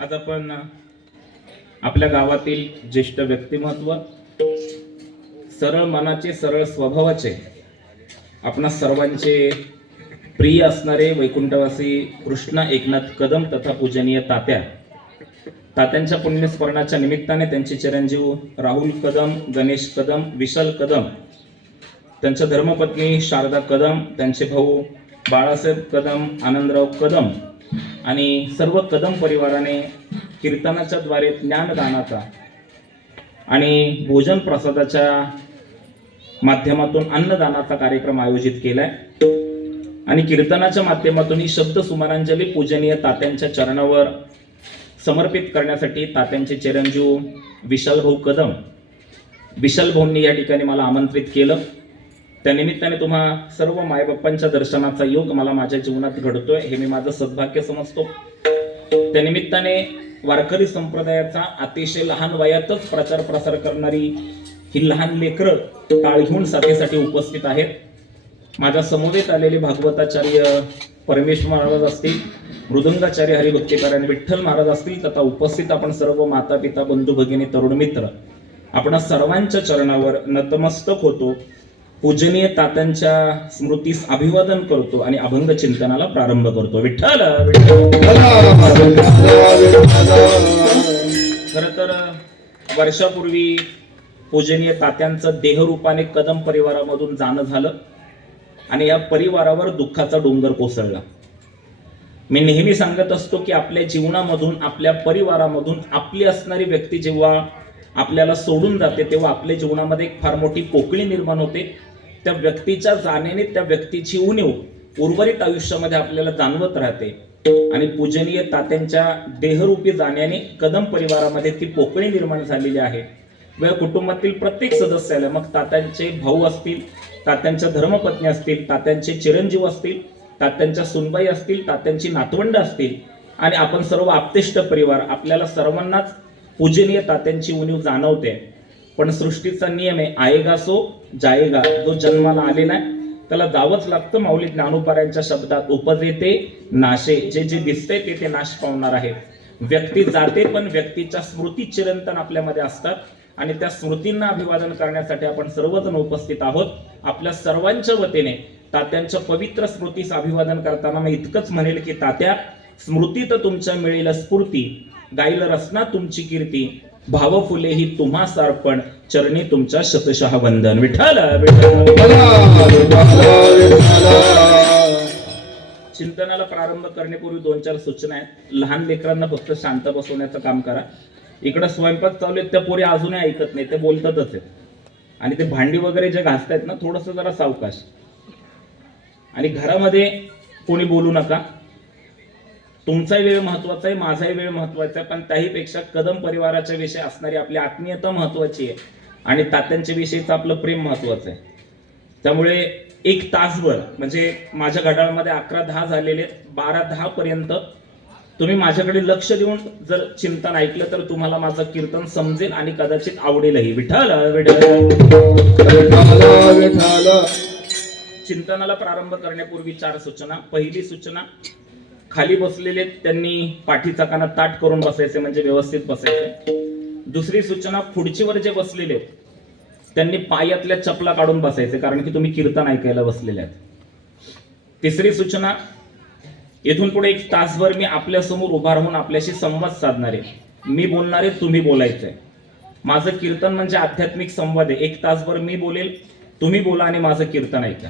आज आपण आपल्या गावातील ज्येष्ठ व्यक्तिमत्व सरळ मनाचे सरळ स्वभावाचे आपण सर्वांचे प्रिय असणारे वैकुंठवासी कृष्ण एकनाथ कदम तथा पूजनीय तात्या. तात्यांच्या पुण्यस्मरणाच्या निमित्ताने त्यांचे चिरंजीव राहुल कदम गणेश कदम विशाल कदम त्यांच्या धर्मपत्नी शारदा कदम त्यांचे भाऊ बाळासाहेब कदम आनंदराव कदम आणि सर्व कदम परिवाराने कीर्तनाच्या द्वारे ज्ञानदानाचा आणि भोजन प्रसादाच्या माध्यमातून अन्नदानाचा कार्यक्रम आयोजित केलाय. आणि कीर्तनाच्या माध्यमातून ही शब्द सुमारांजली पूजनीय तात्यांच्या चरणावर समर्पित करण्यासाठी तात्यांचे चिरंजीव विशालभाऊ कदम विशाल भाऊंनी या ठिकाणी मला आमंत्रित केलं. त्या निमित्ताने तुम्हा सर्व मायबाप्पांच्या दर्शनाचा योग मला माझ्या जीवनात घडतोय हे मी माझं सद्भाग्य समजतो. त्या निमित्ताने वारकरी संप्रदायाचा अतिशय लहान वयातच प्रचार प्रसार करणारी ही लहान लेकरं टाळ घेऊन साथीसाठी उपस्थित आहेत. माझ्या समवेत आलेले भागवताचार्य परमेश्वर महाराज असतील मृदंगाचार्य हरिभक्तीकार आणि विठ्ठल महाराज असतील तथा उपस्थित आपण सर्व माता पिता बंधू भगिनी तरुण मित्र आपण सर्वांच्या चरणावर नतमस्तक होतो. पूजनीय तात्यांच्या स्मृतीस अभिवादन करतो आणि अभंग चिंतनाला प्रारंभ करतो. विठ्ठल खर तर वर्षापूर्वी पूजनीय तात्यांचं देहरूपाने कदम परिवारामधून जाणं झालं आणि या परिवारावर दुःखाचा डोंगर कोसळला. मी नेहमी सांगत असतो की आपल्या जीवनामधून आपल्या परिवारामधून आपली असणारी व्यक्ती जेव्हा आपल्याला सोडून जाते तेव्हा आपल्या जीवनामध्ये एक फार मोठी पोकळी निर्माण होते. त्या व्यक्तीच्या जाण्याने त्या व्यक्तीची उणीव उर्वरित आयुष्यामध्ये आपल्याला जाणवत राहते. आणि पूजनीय तात्यांच्या देहरूपी जाण्याने कदम परिवारामध्ये ती पोकळी निर्माण झालेली आहे. व कुटुंबातील प्रत्येक सदस्याला मग तात्यांचे भाऊ असतील तात्यांच्या धर्मपत्नी असतील तात्यांचे चिरंजीव असतील तात्यांच्या सुनबाई असतील तात्यांची नातवंड असतील आणि आपण सर्व आपतेष्ट परिवार आपल्याला सर्वांनाच पूजनीय तात्यांची उणीव जाणवते. पण सृष्टीचा नियम आहे आएगा सो जाएगा. जो जन्माला आलेला आहे त्याला जावंच लागतं. माऊली ज्ञानोपाऱ्यांच्या शब्दात उपजेते नाशे. जे जे दिसते ते ते नाश पावणार आहे व्यक्ती जाते पण व्यक्तीच्या स्मृती चिरंतन आपल्यामध्ये असतात. आणि त्या स्मृतींना अभिवादन करण्यासाठी आपण सर्वजण उपस्थित आहोत. आपल्या सर्वांच्या वतीने तात्यांच्या पवित्र स्मृतीस अभिवादन करताना मी इतकंच म्हणेल की तात्या स्मृतीत तुमच्या मिळेल स्फूर्ती. गाईल रसना तुमची कीर्ती. भाव फुले ही तुम्हा सारपण चरणी तुमच्या शतशः वंदन. विठ्ठल विठ्ठल. चिंतनाला प्रारंभ करण्यापूर्वी दोन चार सूचना आहेत. लहान लेकरांना फक्त शांत बसवण्याचं काम करा. इकडं स्वयंपाक चालू आहेत त्या पोरी अजूनही ऐकत नाही ते बोलतातच आहेत. आणि ते भांडी वगैरे जे घासतायत ना थोडस जरा सावकाश. आणि घरामध्ये कोणी बोलू नका. तुमचाही वेळ महत्त्वाचा आहे माझाही वेळ महत्त्वाचा आहे पण त्याहीपेक्षा कदम परिवाराच्या विषयी असणारी आपली आत्मीयता महत्वाची आहे. आणि तात्यांच्या विषयीचं आपलं प्रेम महत्वाचं आहे त्यामुळे एक तासभर म्हणजे माझ्या घड्याळामध्ये अकरा दहा झालेले आहेत. बारा दहा पर्यंत तुम्ही माझ्याकडे लक्ष देऊन जर चिंतन ऐकलं तर तुम्हाला माझं कीर्तन समजेल आणि कदाचित आवडेलही. विठ्ठल विठ्ठल. चिंतनाला प्रारंभ करण्यापूर्वी चार सूचना. पहिली सूचना खाली बसलेले त्यांनी पाठीचा काना ताट करून बसायचे म्हणजे व्यवस्थित बसायचे. दुसरी सूचना खुर्चीवर जे बसलेले आहेत, त्यांनी पायातल्या चपला काढून बसायचे कारण की तुम्ही कीर्तन ऐकायला बसलेले आहेत. तिसरी सूचना इथून पुढे एक तासभर मी आपल्यासमोर उभा राहून आपल्याशी संवाद साधणार. आहे मी बोलणार आहे तुम्ही बोलायचंय माझं कीर्तन म्हणजे आध्यात्मिक संवाद आहे. एक तासभर मी बोलेल तुम्ही बोला आणि माझं कीर्तन ऐका.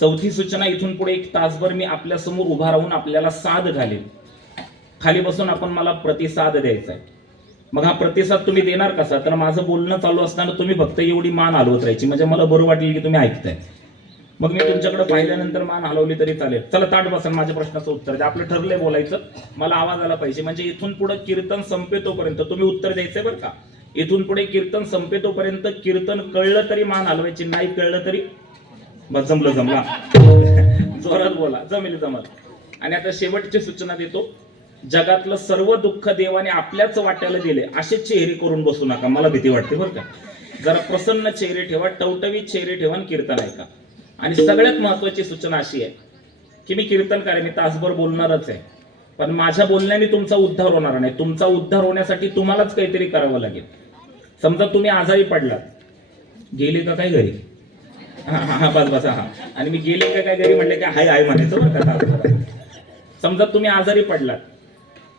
चौथी सूचना इथून पुढे एक तासभर मी आपल्यासमोर उभा राहून आपल्याला साद घालेल खाली बसून आपण मला प्रतिसाद द्यायचा आहे. मग हा प्रतिसाद तुम्ही देणार कसा? तर माझं बोलणं चालू असताना तुम्ही फक्त एवढी मान हलवत राहायची. म्हणजे मला बरं वाटेल की तुम्ही ऐकताय. मग मी तुमच्याकडे पाहिल्यानंतर मान हलवली तरी चालेल. चला ताट बसा माझ्या प्रश्नाचं उत्तर द्या. आपलं ठरलंय बोलायचं. मला आवाज आला पाहिजे. म्हणजे इथून पुढे कीर्तन संपेतोपर्यंत तुम्ही उत्तर द्यायचंय बरं का? इथून पुढे कीर्तन संपेतोपर्यंत कीर्तन कळलं तरी मान हलवायची नाही कळलं तरी बस जमलं जमला. जोरात बोला जमेल जमल. आणि आता शेवटची सूचना देतो. जगातलं सर्व दुःख देवाने आपल्याच वाट्याला दिले असे चेहरे करून बसू नका. मला भीती वाटते बरं का. जरा प्रसन्न चेहरे ठेवा टवटवीत चेहरे ठेवा आणि कीर्तन ऐका. आणि सगळ्यात महत्वाची सूचना अशी आहे की मी कीर्तनकार करेन मी तासभर बोलणारच आहे. पण माझ्या बोलण्याने तुमचा उद्धार होणार नाही. तुमचा उद्धार होण्यासाठी तुम्हालाच काहीतरी करावं लागेल. समजा तुम्ही आजारी पडलात. गेले का काय घरी? हा हा हा बस बस हा. आणि मी गेले का काय घरी म्हटलं काय हाय हाय म्हणायचं बरं का समजा तुम्ही आजारी पडलात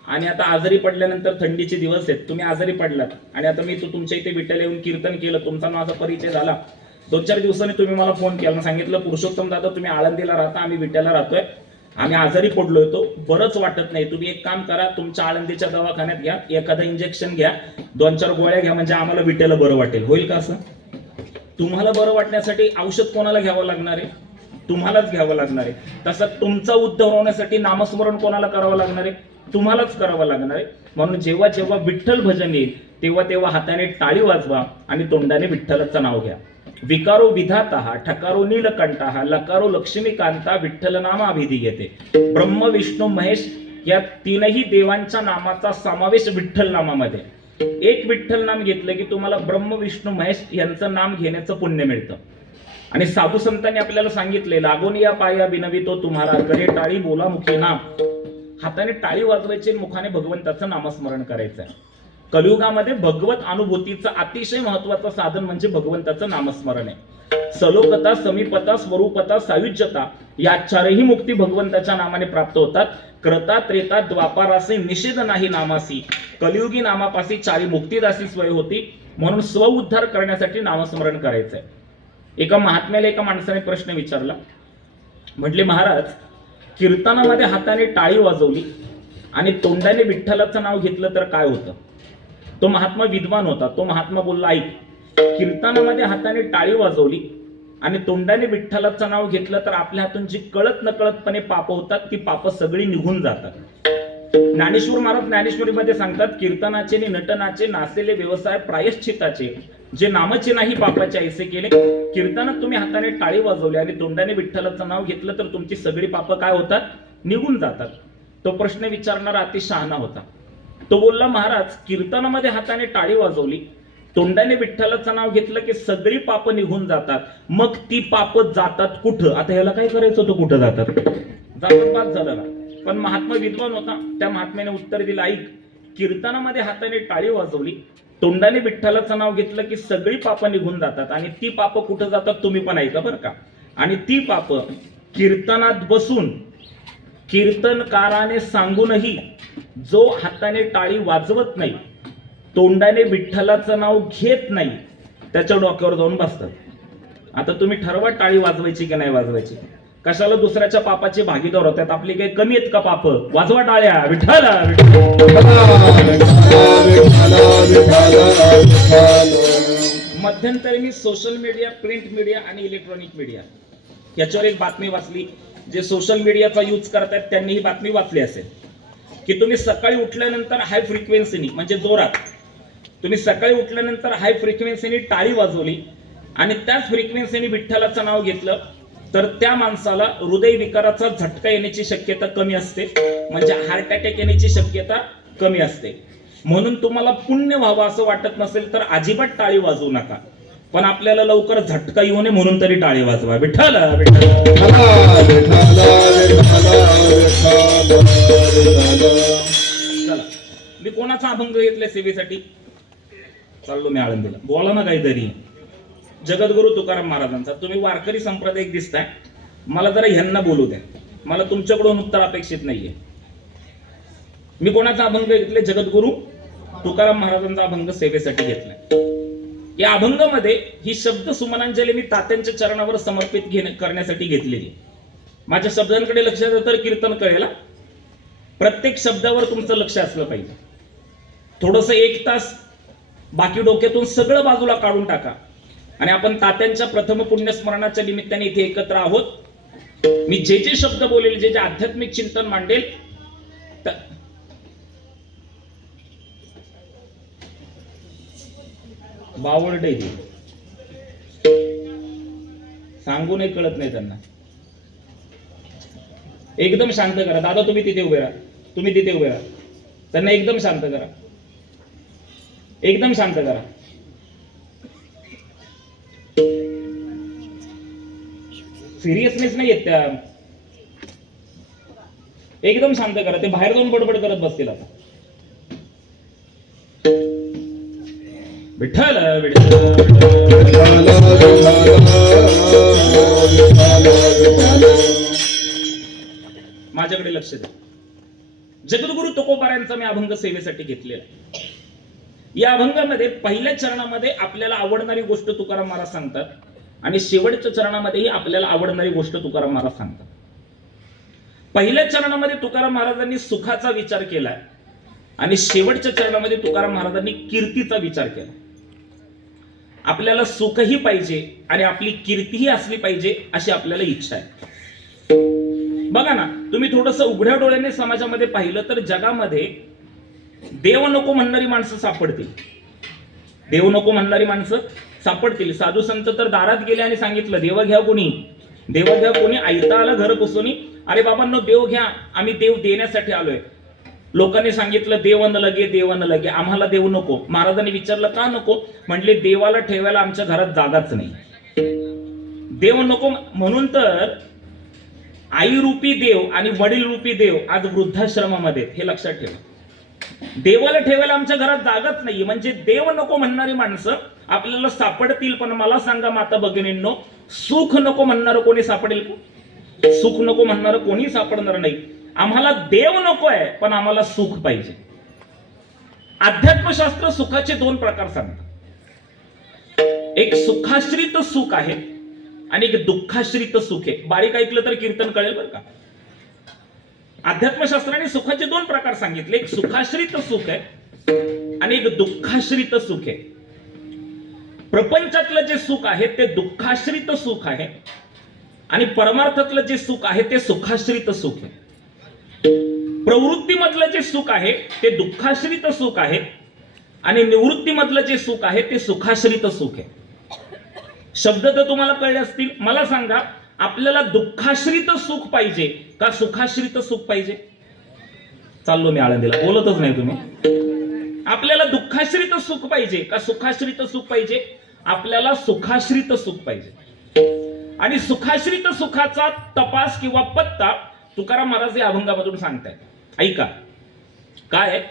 आणि आता आजारी पडल्यानंतर थंडीचे दिवस आहेत तुम्ही आजारी पडलात आणि आता मी तुमच्या इथे विठ्ठल येऊन कीर्तन केलं तुमचा माझा परिचय झाला. दोन चार दिवसांनी तुम्ही मला फोन केला. आणि सांगितलं पुरुषोत्तम दादा तुम्ही आळंदीला राहता आम्ही विट्याला राहतोय. आम्ही आजारी पडलोय तो. बरंच वाटत नाही. तुम्ही एक काम करा तुमच्या आळंदीच्या दवाखान्यात घ्या. एखादं इंजेक्शन घ्या. दोन चार गोळ्या घ्या. म्हणजे आम्हाला विट्याला बरं वाटेल. होईल का असं? तुम्हाला बरं वाटण्यासाठी औषध कोणाला घ्यावं लागणार आहे? तुम्हालाच घ्यावं लागणार आहे. तसं तुमचा उद्धार होण्यासाठी नामस्मरण कोणाला करावं लागणार आहे? तुम्हालाच करावं लागणार आहे. म्हणून जेव्हा जेव्हा विठ्ठल भजन येईल तेव्हा तेव्हा हाताने टाळी वाजवा आणि तोंडाने विठ्ठलाचं नाव घ्या. विकारो विधाता ठकारो नीलकंठा लकारो लक्ष्मीकांता विठ्ठल नामाभिधी घेते ब्रह्म विष्णू महेश या तीनही देवांच्या नामाचा समावेश विठ्ठल नामामध्ये एक विठ्ठल नाम घेतलं की तुम्हाला ब्रह्म विष्णू महेश यांचं नाम घेण्याचं पुण्य मिळतं. आणि साधू संतांनी आपल्याला सांगितले लागून या पाया बिनवी तो तुम्हाला करे टाळी बोला मुखे नाम. हाताने टाळी वाजवायची मुखाने भगवंताचं नामस्मरण करायचं आहे. कलियुगामध्ये भगवत अनुभूतीचं अतिशय महत्वाचं साधन म्हणजे भगवंताचं नामस्मरण आहे. सलोकता समीपता स्वरूपता सायुज्यता या चारही मुक्ती भगवंताच्या नामाने प्राप्त होतात. क्रता त्रेता द्वापारासे निषेध नाही नामासी. कलियुगी नामापासी चारी मुक्तीदासी स्वय होती म्हणून स्व उद्धार करण्यासाठी नामस्मरण करायचं आहे एका महात्म्याला एका माणसाने प्रश्न विचारला. म्हटले महाराज कीर्तनामध्ये हाताने टाळी वाजवली आणि तोंडाने विठ्ठलाचं नाव घेतलं तर काय होतं? तो महात्मा विद्वान होता. तो महात्मा बोलला ऐक कीर्तनामध्ये हाताने टाळी वाजवली आणि तोंडाने विठ्ठलाचं नाव घेतलं तर आपल्या हातून जी कळत नकळतपणे पाप होतात ती पाप सगळी निघून जातात. ज्ञानेश्वर महाराज ज्ञानेश्वरीमध्ये सांगतात कीर्तनाचे आणि नटनाचे नासलेले व्यवसाय प्रायश्चिताचे. जे नामाचे नाही पापाचे ऐसे केले. कीर्तनात तुम्ही हाताने टाळी वाजवली आणि तोंडाने विठ्ठलाचं नाव घेतलं तर तुमची सगळी पापं काय होतात? निघून जातात. तो प्रश्न विचारणारा अति शहाणा होता. तो बोलला महाराज कीर्तनामध्ये हाताने टाळी वाजवली. तोंडाने विठ्ठलाचं नाव घेतलं की सगळी पापं निघून जातात. मग ती पापं जातात कुठं? आता ह्याला काय करायचं होतं? कुठं जातात? जातात बाद झालं ना. पण महात्मा विद्वान होता. त्या महात्म्याने उत्तर दिलं ऐक कीर्तनामध्ये हाताने टाळी वाजवली. तोंडाने विठ्ठलाचं नाव घेतलं की सगळी पापं निघून जातात आणि ती पापं कुठं जातात तुम्ही पण ऐका बरं का. आणि ती पापं कीर्तनात बसून कीर्तनकाराने सांगूनही जो हाताने टाळी वाजवत नाही तोंडाने विठ्ठलाचं नाव घेत नाही त्याच्या डोक्यावर जाऊन बसतात. आता तुम्ही ठरवा टाळी वाजवायची की नाही वाजवायची. कशाला दुसऱ्याच्या पापाचे भागीदार होतात? आपली काही कमी आहेत का पाप? वाजवा टाळ्या. विठ्ठल मध्यंतरी मी सोशल मीडिया प्रिंट मीडिया आणि इलेक्ट्रॉनिक मीडिया याच्यावर एक बातमी वाचली. जे सोशल मीडियाचा यूज करतात त्यांनी ही बातमी वाचली असेल. की तुम्ही सकाळी उठल्यानंतर हाय फ्रिक्वेन्सीनी म्हणजे जोरात. तुम्ही सकाळी उठल्यानंतर हाय फ्रिक्वेन्सीनी टाळी वाजवली आणि त्याच फ्रिक्वेन्सीनी विठ्ठलाचं नाव घेतलं. तर त्या माणसाला हृदय विकाराचा झटका येण्याची शक्यता कमी असते. म्हणजे हार्ट अटॅक येण्याची शक्यता कमी असते. म्हणून तुम्हाला पुण्य व्हावं असं वाटत नसेल तर अजिबात टाळी वाजवू नका. पण आपल्याला लवकर झटका येऊ नये म्हणून तरी टाळी वाजवा. विठ्ठल. चला. मी कोणाचा अभंग घेतलाय सेवेसाठी? चाललो मी आळंदीला. बोला ना काहीतरी. जगद्गुरु तुकाराम महाराजांचा. तुम्ही वारकरी संप्रदायिक दिसताय. मला जरा ह्यांना बोलू द्या. मला तुमच्याकडून उत्तर अपेक्षित नाहीये. मी कोणाचा अभंग घेतले जगद्गुरु तुकाराम महाराजांचा अभंग सेवेसाठी घेतलाय. या अभंगामध्ये ही शब्द सुमनांजली मी तात्यांच्या चरणावर समर्पित घेणे करण्यासाठी घेतलेली माझ्या शब्दांकडे लक्ष तर कीर्तन कळेल प्रत्येक शब्दावर तुमचं लक्ष असलं पाहिजे. थोडस एक तास बाकी डोक्यातून सगळं बाजूला काढून टाका. आणि आपण तात्यांच्या प्रथम पुण्यस्मरणाच्या निमित्ताने इथे एकत्र आहोत. मी जे जे शब्द बोलेल जे जे आध्यात्मिक चिंतन मांडेल त- आहे सांगूनही कळत नाही त्यांना. एकदम शांत करा. दादा तुम्ही तिथे उभे राहा. तुम्ही तिथे उभे राहा. त्यांना एकदम शांत करा. एकदम शांत करा. सिरियसनेस नाही येत त्या. एकदम शांत करा ते बाहेर जाऊन बडबड करत बसतील आता. विठ्ठल विठ्ठल माझ्याकडे लक्ष द्या. जगद्गुरु तुकोबारांचा मी अभंग सेवेसाठी घेतलेला आहे. या अभंगामध्ये पहिल्या चरणामध्ये आपल्याला आवडणारी गोष्ट तुकाराम महाराज सांगतात. आणि शेवटच्या चरणामध्येही आपल्याला आवडणारी गोष्ट तुकाराम महाराज सांगतात. पहिल्या चरणामध्ये तुकाराम महाराजांनी सुखाचा विचार केलाय आणि शेवटच्या चरणामध्ये तुकाराम महाराजांनी कीर्तीचा विचार केला. आपल्याला सुखही पाहिजे आणि आपली कीर्तीही असली पाहिजे अशी आपल्याला इच्छा आहे. बघा ना तुम्ही थोडस उघड्या डोळ्याने समाजामध्ये पाहिलं तर जगामध्ये देव नको म्हणणारी माणसं सापडतील. देव नको म्हणणारी माणसं सापडतील. साधू संत तर दारात गेले आणि सांगितलं देव घ्या कोणी. देव घ्या कोणी आयता आला घर बसून अरे बाबांनो देव घ्या. आम्ही देव देण्यासाठी आलोय. लोकांनी सांगितलं देव न लगे देव न लगे. आम्हाला देव नको. महाराजांनी विचारलं का नको? म्हटले देवाला ठेवायला आमच्या घरात जागाच नाही. देव नको म्हणून तर आई रूपी देव आणि वडील रूपी देव आज वृद्धाश्रमामध्ये हे लक्षात ठेवा. देवाला ठेवायला आमच्या घरात जागाच नाही म्हणजे देव नको म्हणणारी माणसं आपल्याला सापडतील पण मला सांगा माता भगिनींनो सुख नको म्हणणारं कोणी सापडेल? का सुख नको म्हणणारं कोणी सापडणार नाही. आम्हाला देव नको आहे पण आम्हाला सुख पाहिजे. अध्यात्मशास्त्र सुखाचे दोन प्रकार सांगतात एक सुखाश्रित सुख आहे आणि एक दुःखाश्रित सुख आहे. बारीक ऐकलं तर कीर्तन कळेल बरं का? अध्यात्मशास्त्राने सुखाचे दोन प्रकार सांगितले. एक सुखाश्रित सुख आहे आणि एक दुःखाश्रित सुख आहे. प्रपंचातलं जे सुख आहे ते दुःखाश्रित सुख आहे आणि परमार्थातलं जे सुख आहे ते सुखाश्रित सुख आहे. प्रवृत्तीमधलं जे सुख आहे ते दुःखाश्रित सुख आहे आणि निवृत्तीमधलं जे सुख आहे ते सुखाश्रित सुख आहे. शब्द तर तुम्हाला कळले असतील. मला सांगा आपल्याला दुःखाश्रित सुख पाहिजे. का सुखाश्रित सुख पाहिजे? चाललो मी आळंदीला. बोलतच नाही तुम्ही. आपल्याला दुःखाश्रित सुख पाहिजे. का सुखाश्रित सुख पाहिजे? आपल्याला सुखाश्रित सुख पाहिजे. आणि सुखाश्रित सुखाचा तपास किंवा पत्ता तुकाराम महाराज या अभंगामधून सांगतायत. ऐका. काय?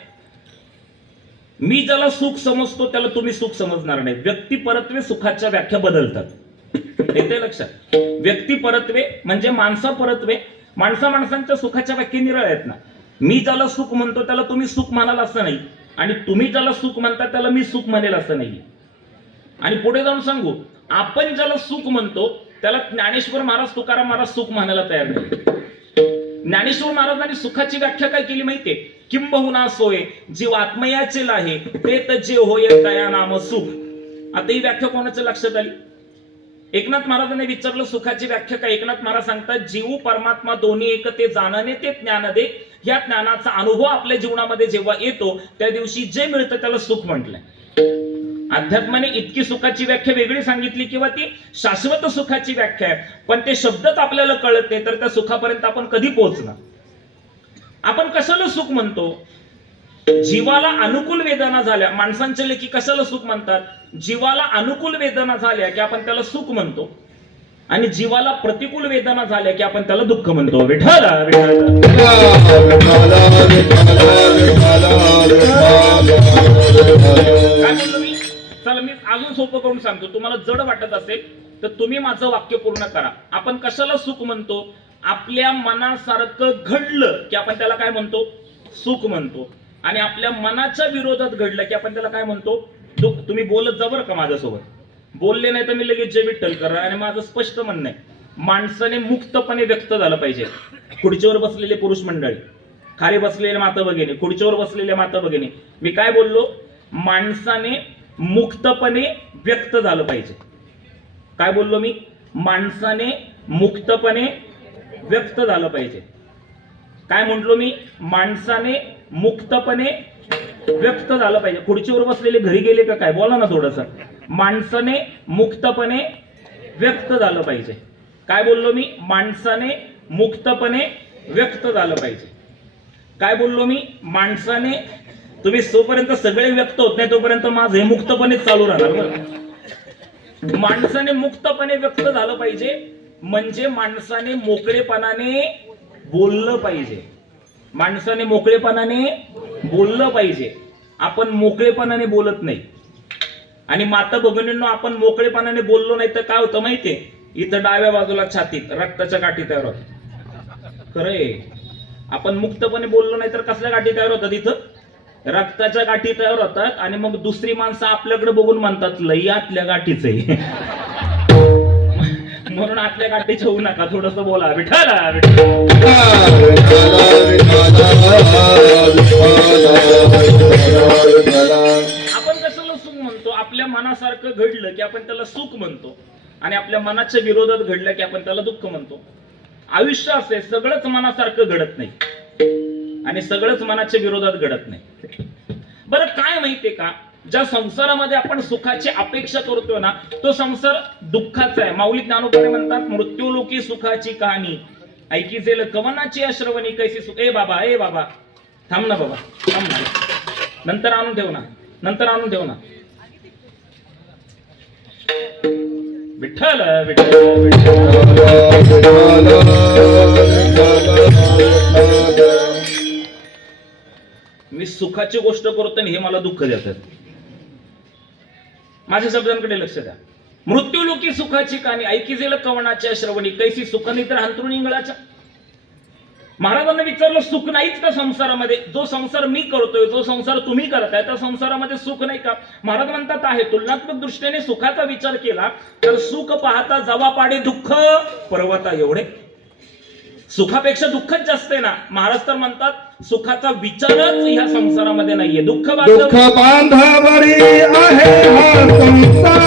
मी ज्याला सुख समजतो त्याला तुम्ही सुख समजणार नाही. व्यक्ती परत्वे सुखाच्या व्याख्या बदलतात. येते लक्षात. व्यक्तिपरत्वे म्हणजे माणसं परत्वे. माणसा माणसांच्या सुखाच्या व्याख्या निरळ आहेत ना. मी ज्याला सुख म्हणतो त्याला तुम्ही सुख म्हणाल असं नाही. आणि तुम्ही ज्याला सुख म्हणता त्याला मी सुख म्हणेल असं नाही. आणि पुढे जाऊन सांगू आपण ज्याला सुख म्हणतो त्याला ज्ञानेश्वर महाराज तुकाराम महाराज सुख म्हणायला तयार नाही. ज्ञानेश्वर महाराजांनी सुखाची व्याख्या काय केली माहितीये? किंबहुना सोय जीव आत्मयाचे आहे ते तर जे होय दया नाम सुख. आता ही व्याख्या कोणाच्या लक्षात आली? एकनाथ महाराजांनी विचारलं सुखाची व्याख्या काय? एकनाथ महाराज सांगतात जीव परमात्मा दोन्ही एक ते जाणणे ते ज्ञान दे. या ज्ञानाचा अनुभव आपल्या जीवनामध्ये जेव्हा येतो त्या दिवशी जे मिळतं त्याला सुख म्हटलंय. अध्यात्माने इतकी सुखाची व्याख्या वेगळी सांगितली किंवा ती शाश्वत सुखाची व्याख्या आहे. पण ते शब्दच आपल्याला कळत नाही तर त्या सुखापर्यंत आपण कधी पोहोचणार? आपण कशाला सुख म्हणतो? जीवाला अनुकूल वेदना झाल्या. माणसांच्या लेखी कशाला सुख म्हणतात? जीवाला अनुकूल वेदना झाल्या की आपण त्याला सुख म्हणतो. आणि जीवाला प्रतिकूल वेदना झाल्या की आपण त्याला दुःख म्हणतो. विठ्ठल चला मी अजून सोपं करून सांगतो. तुम्हाला जड वाटत असेल तर तुम्ही माझं वाक्य पूर्ण करा. आपण कशाला सुख म्हणतो? आपल्या मनासारखं घडलं की आपण त्याला काय म्हणतो? सुख म्हणतो. आणि आपल्या मनाच्या विरोधात घडलं की आपण त्याला काय म्हणतो? तुम्ही बोलत जा बरं का माझ्यासोबत. बोलले नाही तर मी लगेच जे विठ्ठल करा आणि माझं स्पष्ट म्हणणं आहे. माणसाने मुक्तपणे व्यक्त झालं पाहिजे. खुर्चीवर बसलेले पुरुष मंडळी खाली बसलेले माता भगिनी खुर्चीवर बसलेले माता भगिनी मी काय बोललो? माणसाने मुक्तपणे व्यक्त झालं पाहिजे. काय बोललो मी? माणसाने मुक्तपणे व्यक्त झालं पाहिजे. काय म्हटलो मी? माणसाने मुक्तपणे व्यक्त झालं पाहिजे. खुर्चीवर बसलेले घरी गेले का काय? बोला ना थोडस. माणसाने मुक्तपणे व्यक्त झालं पाहिजे. काय बोललो मी? माणसाने मुक्तपणे व्यक्त झालं पाहिजे. काय बोललो मी? माणसाने तुम्ही जोपर्यंत सगळे व्यक्त होत नाही तोपर्यंत माझं हे मुक्तपणे चालू राहणार माणसाने मुक्तपणे व्यक्त झालं पाहिजे म्हणजे माणसाने मोकळेपणाने बोललं पाहिजे. माणसाने मोकळेपणाने बोललं पाहिजे. आपण मोकळेपणाने बोलत नाही. आणि माता भगिनींनो आपण मोकळेपणाने बोललो नाही तर काय होतं माहितीये? इथं डाव्या बाजूला छातीत रक्ताच्या गाठी तयार होतात. खरंय. आपण मुक्तपणे बोललो नाही तर कसल्या गाठी तयार होतात इथं? रक्ताच्या गाठी तयार होतात आणि मग दुसरी माणसं आपल्याकडे बघून म्हणतात लई आतल्या गाठीच आहे. म्हणून आतल्या गाठी ठेवू नका थोडस बोला. विठाला विठ्ठल. आपण कशाला सुख म्हणतो? आपल्या मनासारखं घडलं की आपण त्याला सुख म्हणतो. आणि आपल्या मनाच्या विरोधात घडलं की आपण त्याला दुःख म्हणतो. आयुष्य असे सगळंच मनासारखं घडत नाही. आणि सगळंच मनाच्या विरोधात घडत नाही. बरं काय माहितीये का? ज्या संसारामध्ये आपण सुखाची अपेक्षा करतोय ना तो संसार दुःखाचा आहे. माऊली ज्ञानोपरे म्हणतात मृत्यूलोकी सुखाची कहाणी. ऐकी जेल कवनाची अश्रवणी कैसी सुख ए बाबा ए बाबा. थांब ना बाबा थांब ना. नंतर आणून ठेव ना नंतर आणून ठेव ना. विठ्ठल विठ्ठल विठ्ठल. मी सुखाची गोष्ट करतो आणि हे मला दुःख देतात. माझ्या शब्दांकडे लक्ष द्या. मृत्यू लोकी सुखाची कानी ऐकी जेल कवनाच्या श्रवणी कैसी सुख नाही तर अंतरुण इंगळाच्या. महाराजांना विचारलं सुख नाहीच का संसारामध्ये? जो संसार मी करतोय जो संसार तुम्ही करताय त्या संसारामध्ये सुख नाही का? महाराज म्हणतात आहे. तुलनात्मक दृष्टीने सुखाचा विचार केला तर सुख पाहता जवा पाडे दुःख पर्वता एवढे. सुखापेक्षा दुःखच जास्त आहे ना. महाराज तर म्हणतात सुखाचा विचारच ह्या संसारामध्ये नाहीये. दुःख दुःख बांधव बांधावरी आहे हा संसार.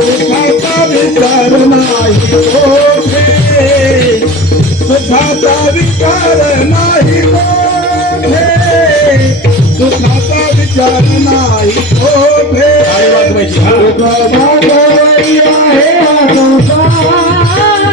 सुखाचा विचार नाही कोठे सुखाचा विचार नाही कोठे सुखाचा विचार नाही कोठे टाळी वाजवायची. दुःख बांधावरी आहे हा संसार.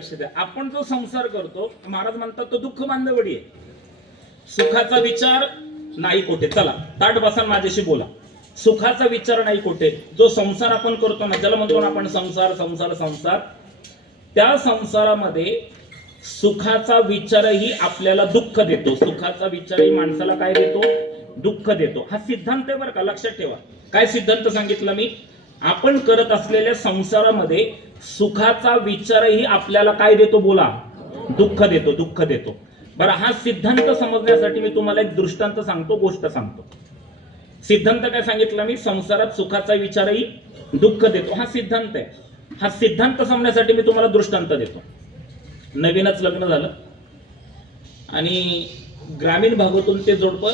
लक्ष द्या. आपण जो संसार करतो महाराज म्हणतात तो दुःख बांधवडी आहे. सुखाचा विचार नाही कोठे. चला ताट बसा माझ्याशी बोला. सुखाचा विचार नाही कोठे. जो संसार आपण करतो ना ज्याला म्हणतो आपण संसार संसार संसार त्या संसारामध्ये सुखाचा विचारही आपल्याला दुःख देतो. सुखाचा विचारही माणसाला काय देतो? दुःख देतो. हा सिद्धांत आहे बरं का लक्षात ठेवा. काय सिद्धांत सांगितलं मी? आपण करत असलेल्या संसारामध्ये सुखाचा विचारही आपल्याला काय देतो बोला? दुःख देतो दुःख देतो. बरं हा सिद्धांत समजण्यासाठी मी तुम्हाला एक दृष्टांत सांगतो गोष्ट सांगतो. सिद्धांत काय सांगितलं मी? संसारात सुखाचा विचारही दुःख देतो. हा सिद्धांत आहे. हा सिद्धांत समजण्यासाठी मी तुम्हाला दृष्टांत देतो. नवीनच लग्न झालं. आणि ग्रामीण भागातून ते जोडपं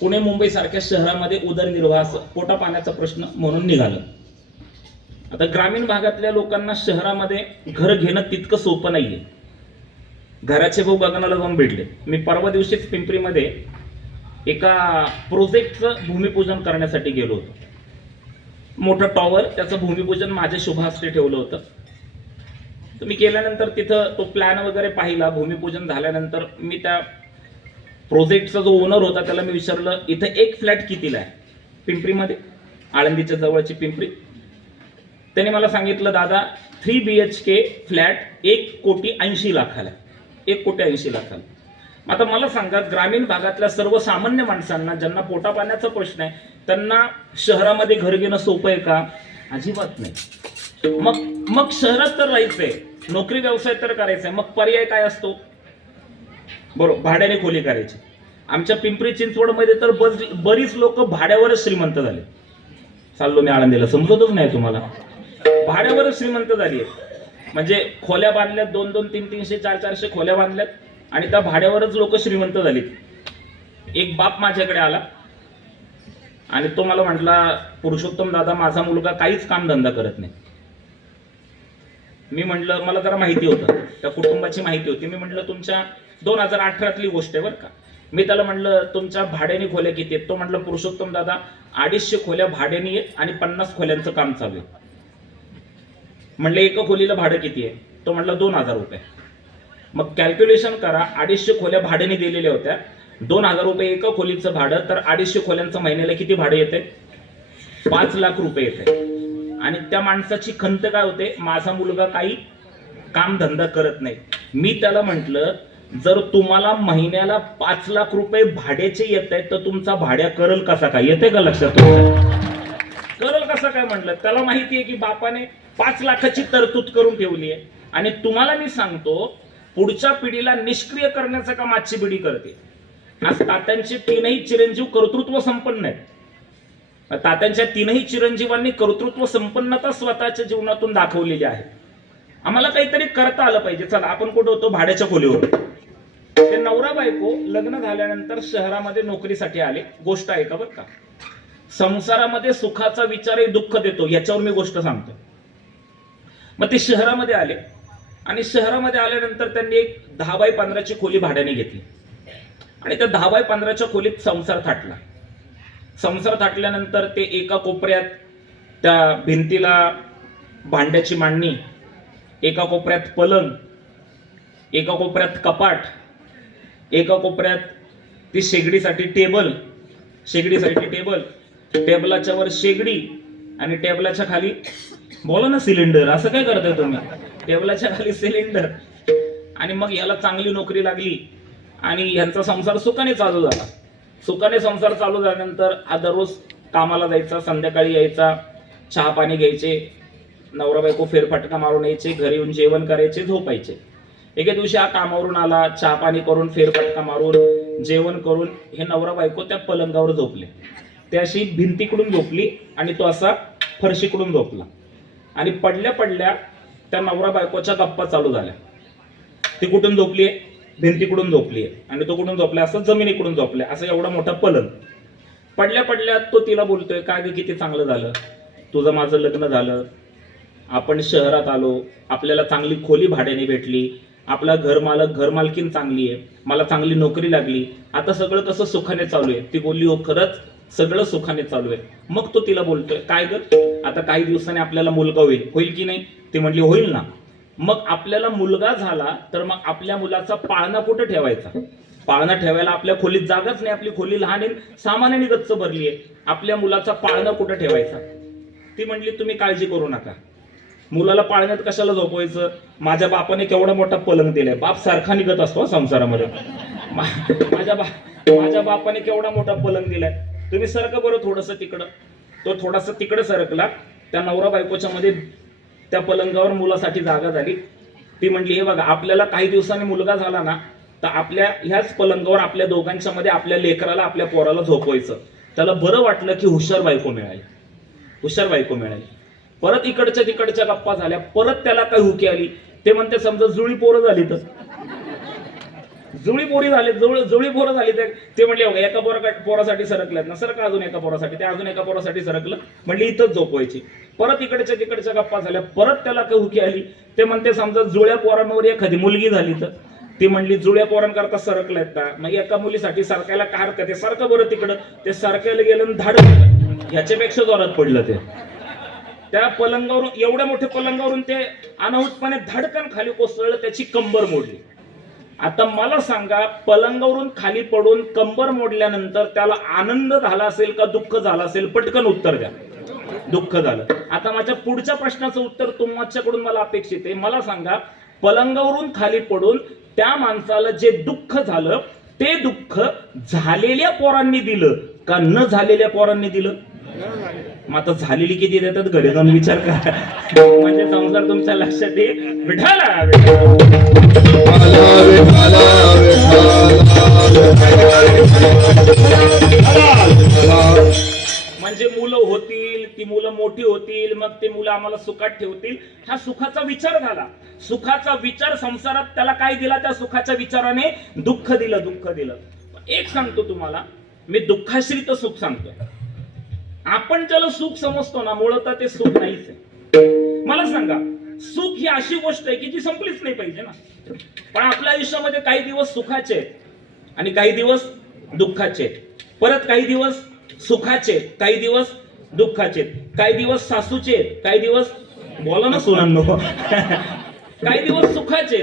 पुणे मुंबई सारख्या शहरामध्ये उदरनिर्वाह पोटा पाण्याचा प्रश्न म्हणून निघालं. आता ग्रामीण भागातल्या लोकांना शहरामध्ये घर घेणं तितकं सोपं नाही आहे घराचे भाऊ गगनाला जाऊन भेटले. मी परवा दिवशीच पिंपरीमध्ये एका प्रोजेक्टचं भूमिपूजन करण्यासाठी गेलो होतो. मोठं टॉवर त्याचं भूमिपूजन माझ्या शुभहस्ते ठेवलं होतं. तर मी गेल्यानंतर तिथं तो प्लॅन वगैरे पाहिला. भूमिपूजन झाल्यानंतर मी त्या प्रोजेक्टचा जो ओनर होता त्याला मी विचारलं इथं एक फ्लॅट कितीला आहे? पिंपरीमध्ये. आळंदीच्या जवळची पिंपरी. त्याने मला सांगितलं दादा three B H K flat एक कोटी ऐंशी लाखाला एक कोटी ऐंशी लाखाला आता मला सांगा ग्रामीण भागातल्या सर्वसामान्य माणसांना ज्यांना पोटापाण्याचा प्रश्न आहे त्यांना शहरामध्ये घर घेणं सोपं आहे का? अजिबात नाही. मग मग शहरात तर राहायचंय नोकरी व्यवसाय तर करायचंय मग पर्याय काय असतो? बरोबर भाड्याने खोली करायची. आमच्या पिंपरी चिंचवडमध्ये तर बरीच लोक भाड्यावरच श्रीमंत झाले. चाललो मी आळंदीला समजतच नाही तुम्हाला. भाड्यावरच श्रीमंत झाली म्हणजे खोल्या बांधल्यात दोन दोन तीन तीनशे चार चारशे खोल्या बांधल्यात आणि त्या भाड्यावरच लोक श्रीमंत झालीत. एक बाप माझ्याकडे आला आणि तो मला म्हटला पुरुषोत्तम दादा माझा मुलगा काहीच काम धंदा करत नाही. मी म्हटलं मला जरा माहिती होतं. त्या कुटुंबाची माहिती होती. मी म्हटलं तुमच्या दोन हजार अठरातली गोष्ट आहे बरं का. मी त्याला म्हटलं तुमच्या भाड्याने खोल्या किती आहेत? तो म्हटलं पुरुषोत्तम दादा अडीचशे खोल्या भाड्याने आहेत आणि पन्नास खोल्यांचं काम चालू आहे. म्हणलं एका खोलीला भाडं किती आहे? तो म्हटला दोन हजार रुपये. मग कॅल्क्युलेशन करा अडीचशे खोल्या भाड्याने दिलेल्या होत्या. दोन हजार रुपये एका खोलीचं भाडं तर अडीचशे खोल्यांचं महिन्याला किती भाडं येते? पाच लाख रुपये येते. आणि त्या माणसाची खंत काय होते? माझा मुलगा काही काम धंदा करत नाही. मी त्याला म्हंटल जर तुम्हाला महिन्याला पाच लाख रुपये भाड्याचे येत आहेत तर तुमचा भाड्या करल कसा काय? येते का लक्षात करल कसा काय म्हटलं? त्याला माहिती आहे की बापाने पाच लाखाची तरतूद करून ठेवली आहे. आणि तुम्हाला मी सांगतो पुढच्या पिढीला निष्क्रिय करण्याचं काम आजची पिढी करते. आज तात्यांचे तीनही चिरंजीव कर्तृत्व संपन्न आहेत. तात्यांच्या तीनही चिरंजीवांनी कर्तृत्व संपन्नता स्वतःच्या जीवनातून दाखवलेली आहे. आम्हाला काहीतरी करता आलं पाहिजे. चला आपण कुठे होतो? भाड्याच्या खोलीवर. ते नवरा बायको लग्न झाल्यानंतर शहरामध्ये नोकरीसाठी आले. गोष्ट आहे का बरं का? संसारामध्ये सुखाचा विचारही दुःख देतो. याच्यावर मी गोष्ट सांगतो. मग ते शहरामध्ये आले. आणि शहरामध्ये आल्यानंतर त्यांनी एक दहा बाय पंधराची खोली भाड्याने घेतली. आणि त्या दहा बाय पंधराच्या खोलीत संसार थाटला. संसार थाटल्यानंतर ते एका कोपऱ्यात त्या भिंतीला भांड्याची मांडणी एका कोपऱ्यात पलंग एका कोपऱ्यात कपाट एका कोपऱ्यात ती शेगडीसाठी टेबल शेगडीसाठी टेबल टेबलाच्या वर शेगडी आणि टेबलाच्या खाली बोला ना सिलेंडर असं काय करताय तुम्ही? टेबलाच्या खाली सिलेंडर. आणि मग याला चांगली नोकरी लागली आणि यांचा संसार सुखाने चालू झाला. सुखाने संसार चालू झाल्यानंतर हा दररोज कामाला जायचा संध्याकाळी यायचा चहा पाणी घ्यायचे नवरा बायको फेरफटका मारून यायचे घरी येऊन जेवण करायचे झोपायचे. एके दिवशी हा कामावरून आला चहा पाणी करून फेरफटका मारून जेवण करून हे नवरा बायको त्या पलंगावर झोपले. त्याशी भिंतीकडून झोपली आणि तो असा फरशीकडून झोपला. आणि पडल्या पडल्या त्या नवरा बायकोच्या गप्पा चालू झाल्या. ती कुठून झोपली आहे? भिंतीकडून झोपली आहे. आणि तो कुठून झोपला असं जमिनीकडून झोपलाय असं एवढा मोठा पलंग. पडल्या पडल्या तो तिला बोलतोय काय गे किती चांगलं झालं? तुझं माझं लग्न झालं. आपण शहरात आलो. आपल्याला चांगली खोली भाड्याने भेटली. आपला घरमालक घरमालकीन चांगली आहे. मला चांगली नोकरी लागली. आता सगळं कसं सुखाने चालू आहे? ती बोलली हो खरंच सगळं सुखाने चालू आहे. मग तो तिला बोलतोय काय ग? आता काही दिवसांनी आपल्याला मुलगा होईल. होईल की नाही? ती म्हणली होईल ना. मग आपल्याला मुलगा झाला तर मग आपल्या मुलाचा पाळणा कुठं ठेवायचा? पाळणा ठेवायला आपल्या खोलीत जागाच नाही. आपली खोली लहान आहे. सामान्याने गच्च भरली आहे. आपल्या मुलाचा पाळणा कुठं ठेवायचा? ती म्हणली तुम्ही काळजी करू नका. मुलाला पाळण्यात कशाला झोपवायचं? माझ्या बापाने केवढा मोठा पलंग दिलाय. बाप सारखा निघत असतो संसारामध्ये. माझ्या बा माझ्या बापाने केवढा मोठा पलंग दिलाय. तुम्ही सरकं बरं थोडंसं तिकडं. तो थोडासा तिकडं सरकला. त्या नवरा बायकोच्या मध्ये त्या पलंगावर मुलासाठी जागा झाली. ती म्हणली हे बघा आपल्याला काही दिवसांनी मुलगा झाला ना तर आपल्या ह्याच पलंगावर आपल्या दोघांच्या मध्ये आपल्या लेकराला आपल्या पोराला झोपवायचं. त्याला बरं वाटलं की हुशार बायको मिळाली. हुशार बायको मिळाली. परत इकडच्या तिकडच्या गप्पा झाल्या. परत त्याला काही हुकी आली. ते म्हणते समजा जुळी पोरं झाली तर. जुळी पोरी झाली जुळ जुळी पोरं झाली ते म्हणले एका पोरा पोरासाठी सरकल्यात ना सरका अजून एका पोरासाठी. ते अजून एका पोरासाठी सरकलं म्हणले इथंच झोपवायची. परत इकडच्या तिकडच्या गप्पा झाल्या. परत त्याला कहुकी आली. ते म्हणते समजा जुळ्या पोरांवर एखादी मुलगी झाली तर? ती म्हणली जुळ्या पोरांकरता सरकल्यात का मग एका मुलीसाठी सरकायला का हरकत ते सारखं बरं तिकडं. ते सरकायला गेलं धाड ह्याच्यापेक्षा जोरात पडलं ते. त्या पलंगावरून एवढ्या मोठ्या पलंगावरून ते अनाहूतपणे धडकन खाली कोसळलं त्याची कंबर मोडली. आता मला सांगा पलंगावरून खाली पडून कंबर मोडल्यानंतर त्याला आनंद झाला असेल का दुःख झाला असेल? पटकन उत्तर द्या. दुःख झालं. आता माझ्या पुढच्या प्रश्नाचं उत्तर तुमच्याकडून मला अपेक्षित आहे. मला सांगा पलंगावरून खाली पडून त्या माणसाला जे दुःख झालं ते दुःख झालेल्या पोरांनी दिलं का न झालेल्या पोरांनी दिलं? मग आता झालेली किती देतात घरी जाऊन विचार करा. म्हणजे संसार तुमच्या लक्षात येईल. विठाला म्हणजे मुलं होतील ती मुलं मोठी होतील मग ते मुलं आम्हाला सुखात ठेवतील. हा सुखाचा विचार झाला. सुखाचा विचार संसारात त्याला काय दिला? त्या सुखाच्या विचाराने दुःख दिलं दुःख दिलं. एक सांगतो तुम्हाला. मी दुःखाश्रित सुख सांगतो. आपण ज्याला सुख समजतो ना मुळतः ते सुख नाहीच आहे. मला सांगा सुख ही अशी गोष्ट आहे की जी संपलीच नाही पाहिजे ना? पण आपल्या आयुष्यामध्ये काही दिवस सुखाचे आहेत आणि काही दिवस दुःखाचे आहेत. परत काही दिवस सुखाचे काही दिवस दुःखाचे काही दिवस सासूचे आहेत काही दिवस बोला ना सुनांनो काही दिवस सुखाचे